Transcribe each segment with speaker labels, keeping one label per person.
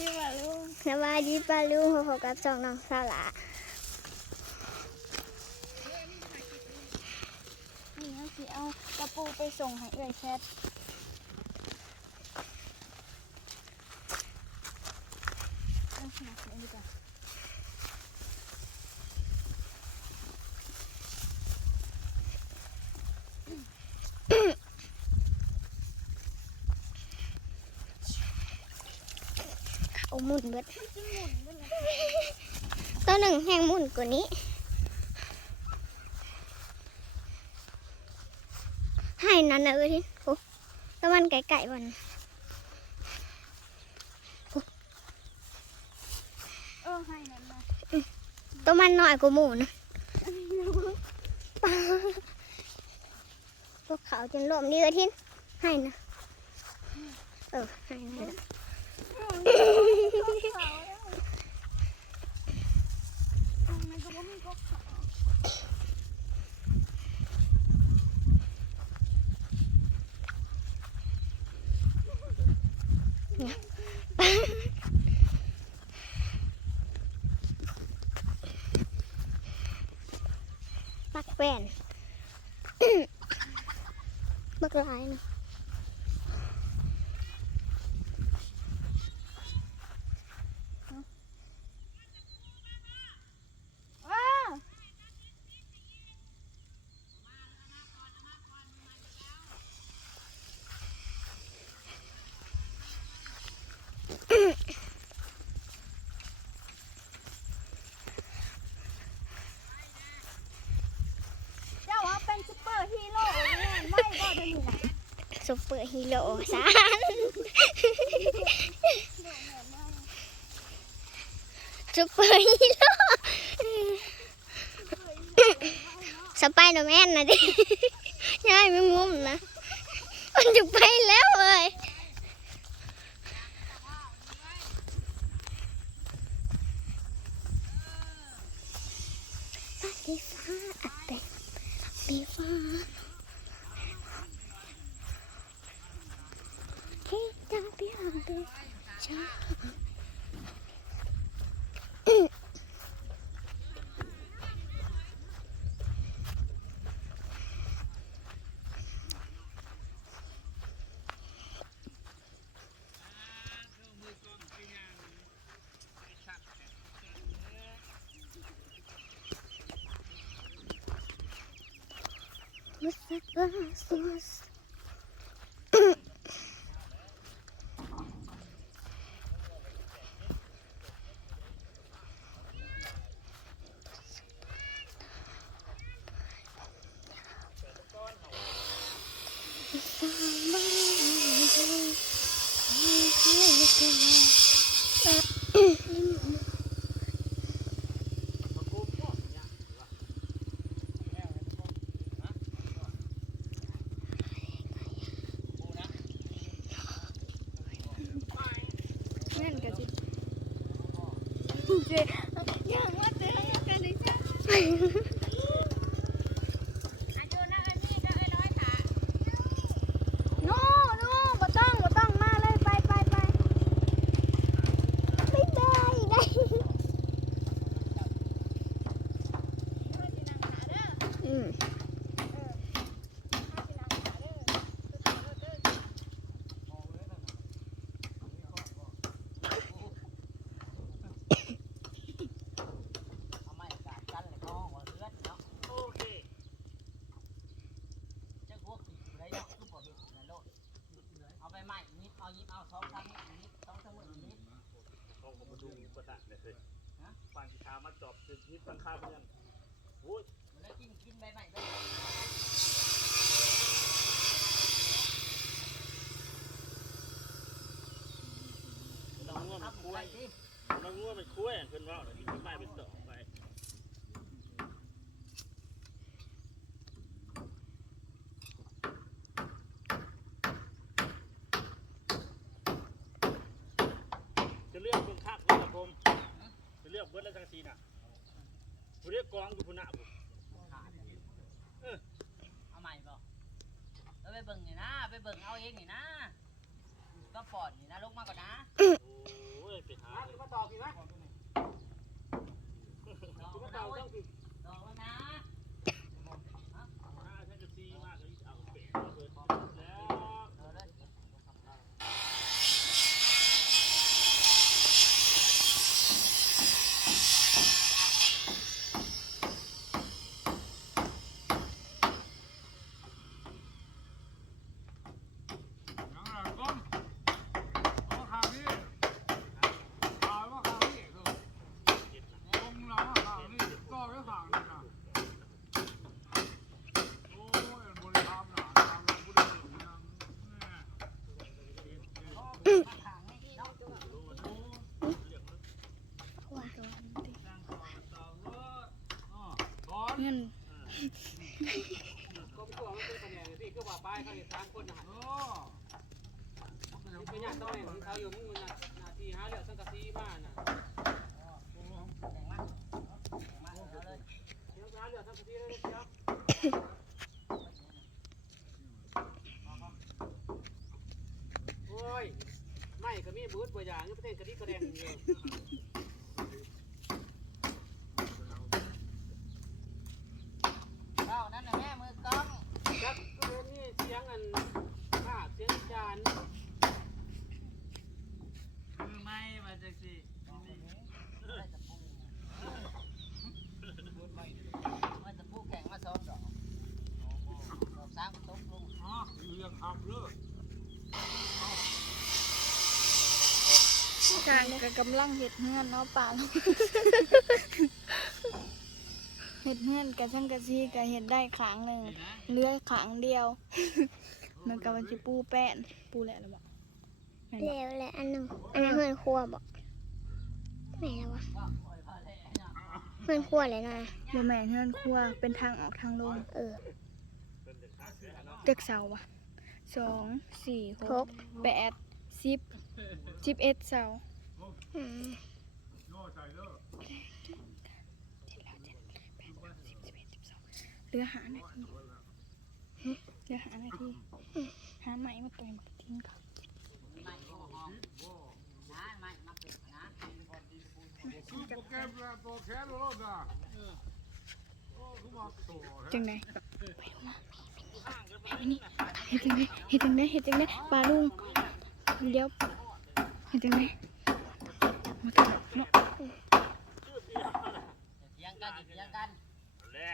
Speaker 1: ดีป่ะลุง
Speaker 2: สบายดีป่ะลุงพบกับสองน้องสาวละ
Speaker 1: นี่เขาสิเอากระปูไปส่งให้เอื้อยแชทเอาหนักเลยดีกว่า
Speaker 2: เขาหมุนเบิดตัวหนึ่งแห้งหมุนกว่านี้ ให้นั่นนะเอ้ยโอ้ตะวันไก่ๆวัน
Speaker 1: เออให้นั่นมา
Speaker 2: ตัวมันน้อยกว่าหมูนะพวกเขาจนล่มดีเอ้ยทินให้นะ เออ ให้นะ
Speaker 1: มันก็บ่มีกบเขา
Speaker 2: ปักแฟน บักหลายนะ
Speaker 1: ว้าว เจ้าว่าเป็นซุปเปอร์ฮีโร่แม่นไม่ก็จะมีนะ
Speaker 2: ซุปเปอร์ฮีโร่สารซุปเปอร์ฮีโร่สไปเดอร์แมนนะดิยายไม่มุมนะ มันจะไปแล้วเลยปีฟ้า Goodbye, basus.
Speaker 1: แม่นก็สิเจ๊ยังว่าเจ๊ยังกันดิจ้ะโน่โน่บ่ต้องบ่ต้องมาเลยไปไปไป
Speaker 2: ไม่ได้ได้อืม
Speaker 3: เอาไม้กาดกันเลยก็หัวเลือดเนาะโอเคจะพวกสิได้เนาะคือบ่เฮ็ดนั่นโลดเอาไปไม้นิด เอายิบเอาสองสามนิดนิดสองสามมื้อนิด
Speaker 4: เขาก็มาดูกระดาษเลยเฮ้ยฟังกีทามาจอบจะยิบตั้งค่าเพื่อนโอ้ย
Speaker 3: แล้วกินกินใบไม้ไป
Speaker 4: น้องงัวมัน
Speaker 3: ทำ
Speaker 4: คุ้ย
Speaker 3: สิ
Speaker 4: น้องงัวมันคุ้ยเพิ่นว่าเลยมีไม้เป็นต่อไเบิดแล้วจังซีน่ะผู้เรียกกองอยู่ผู้น้าผู้า
Speaker 3: เออเอาใหม่ป่ะแล้วไปเบิ่งนี่นะ ไปเบิ่งเอาเองนี่นะ ก็ปอดนี่นะลงมาก่อนนะ
Speaker 4: โอ้ย
Speaker 3: ไปหาเลมาต่อพี่นะมาต่อต้องพี่ต่อแล้วนะ โอ้ยไม่ก็มีบูธบางอย่างนี่ประเทศกระดิกกระแดงอยู่เจ้านั่นน่ะแม่มือกล้องจักก็เลยนี่เสียงอันภาเสียงจานมือไม่มาจากสิมาจะพูแข่งมาสองดอกดอกสามตกลง
Speaker 4: อ๋อเรื่องอับเลิ ก
Speaker 1: กางก็กำลังเห็ดเฮือนเนาะป่าเห็ดเฮือนกับช่างกะซีก็เห็ดได้ขางหนึ่งเลื้อยขางเดียวมันก็มันจะปูแป้นปูแหละหรือเปล่าแม่นบ่
Speaker 2: แล้วแหละอันหนึงอันนั้นเพื่อนครัวบอกไหนแล้ววะเพื่อนครัวเลยนะ
Speaker 1: บ่แม่นเฮือนครัวเป็นทางออกทางลง
Speaker 2: เออ
Speaker 1: เด็กเสาอะ สองสี่ห
Speaker 2: คร
Speaker 1: ก
Speaker 2: บ
Speaker 1: แปดสิบสิบเอ็ดเสา
Speaker 2: อืม
Speaker 1: เหลือหานาทีเหลือหานาทีหาไหมมาต่อยมาทิ้งเขา
Speaker 3: ไม่ก็ห้องนะไม่มาเป็นนะ
Speaker 4: โปรแกรมแล้วโปรแกรมรถอะโอ้คือมาโต
Speaker 1: จังไดไปดูมาไปนี่ เฮ็ดจังไดเฮ็ดจังไดเฮ็ดจังไดปลาลุงเดี๋ยวเฮ็ดจังไดมาตลอเนาะ
Speaker 3: เถียงกันเถียงกัน
Speaker 4: แล่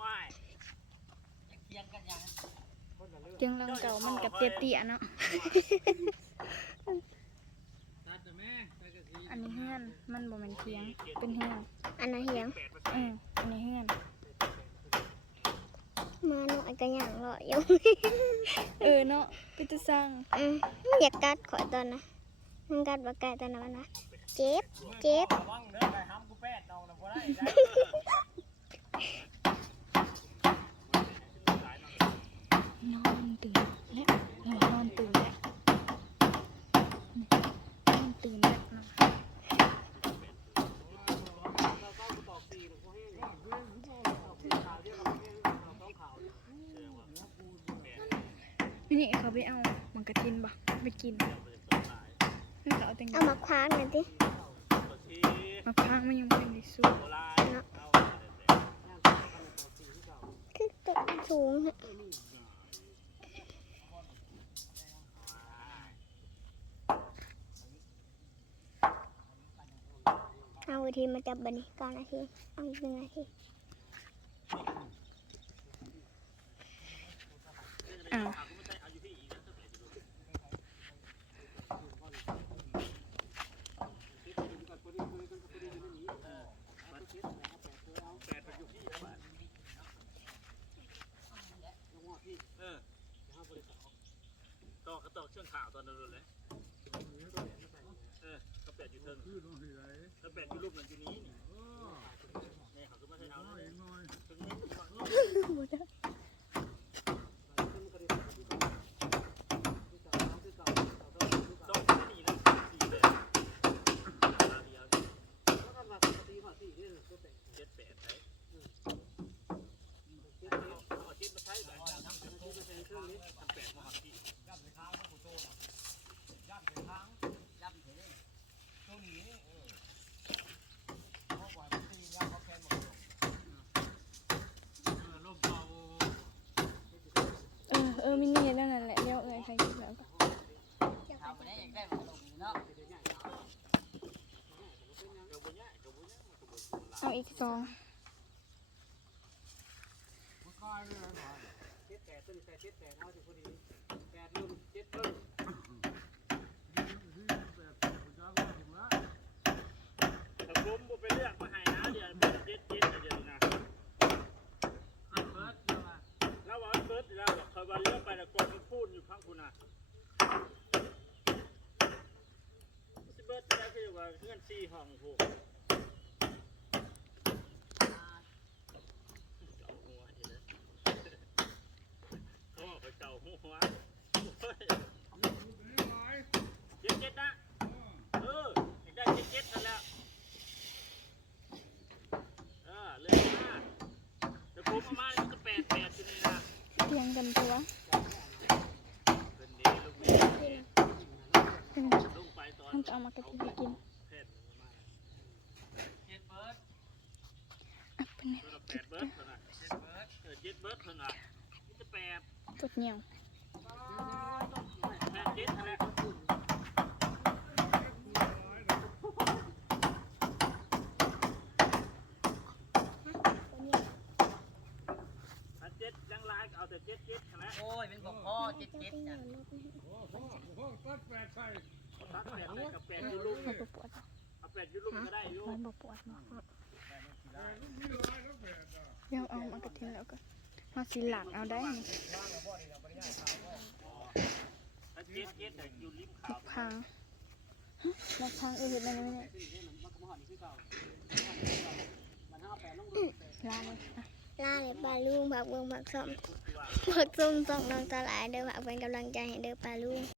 Speaker 4: ง่าย
Speaker 3: เถียงกันย่าง
Speaker 1: เจังลังเก่ามันกับเตี้ยเตี้ยเนาะอันนี้เฮือนมันบ่แม่นเทียงเป็นเฮือน
Speaker 2: อันนั้นเหียง
Speaker 1: อืออันนี้เฮือน
Speaker 2: มาหน่อยก็อย่างรออยู่
Speaker 1: เออเนาะไปตะสร้าง
Speaker 2: อืมมันอยากกัดขอยตอนนะมันกัดบาไก่ตอนนั้นมันวะเจ็บเจ็บ
Speaker 3: ระวังเด้อไปห้ามกูแปดน้องนะบ่ได้ได้
Speaker 1: นอนตื่นแล้วเออนอนตื่นแล้วนอนตื่นแล้วเนาะนี่เขา ไปเอามันกระทินบ่ไปกินนี่เขาเอาแตง
Speaker 2: เอามาคว้างหน่อยสิ
Speaker 1: มาพร้างมันยังไม่ได้สุก
Speaker 2: คือตัวสูงฮะเอาวิธีมาจับบันนี้เก้านาทีเอาอีกหนึ่งนาที
Speaker 1: อ้าว
Speaker 4: ต่อกระตอกเชื่องข่าวตอนนั้นเลยเออเขาแปดอยู่เทิงเขาแปดอยู่รูปนั้นอยู่นี้นี่นี่เขาก็ไม่ใช่เอาเลยต้องนี่นะสี่เลยเจ็ดแปดไหนเอาเจ็ดมาใช้แบบทำแปดมาหักที่
Speaker 1: เออเออมินี่นั่นแหละเลี้ยวเอ้ยใครกินแล้วก็
Speaker 3: ทำไปได้ยังได้มาลงเนาะ
Speaker 1: เอาอีกสอง
Speaker 3: เจ็ดแปดต้นแปดเจ็ดแปดเอาสิพอดีแปดรุ่นเจ็ดรุ่น
Speaker 4: แต่ผมบ่ไปเลือกมาให้นะเดี๋ยวเป็นเจ็ดเจ็ดเดี๋ยวนะ
Speaker 3: อันเบิร์ดเนา
Speaker 4: แล้วว่าเบิร์ดแล้วบอกเขาว่าเลือกไปแล้วกดมันพูดอยู่ข้างคุณน่ะสิเบิร์ดแล้วคือว่าเงื่อนสี่ห้องผูก หัวเฮ้ยเจ็ดเจ็ดนะเอออยากได้เจ็ดเจ็ดนั่นแหละเออเลยมาแต่ผมเอามานี่ก็แปดแปดอยู่นี่นะ
Speaker 1: เพียงกันตัว
Speaker 4: เป็นนี้ลูกแม่
Speaker 1: เป็น
Speaker 4: ลงไปตอน
Speaker 1: มันจะเอามากระทิไปกิน นั้
Speaker 4: น
Speaker 3: โอ้ยเป็นบอกพ่อเจ็ดเจ็ดจ้ะ
Speaker 4: ตัดแปดเลยกับแปดยูรุม
Speaker 1: มันบปวด
Speaker 4: เอาแปดยูรุมก็ได้อยู
Speaker 1: มันบปวดเนาะเดี๋ยวเอามากระทิแล้วก็ มาสิหลักเอาได้นี่
Speaker 4: ถ้าเจ็ดเจ็ดแต่ะอยู่ริมาว
Speaker 1: กพังมกพังเออเห็นได้ไหมเนี่ยลาเลย
Speaker 2: ลาเลยปลาลูกผักเบิ้งผักส้มผักส้มส่งน้องตาหลายเด้อผักเป็นกำลังใจให้เด้อปลาลูก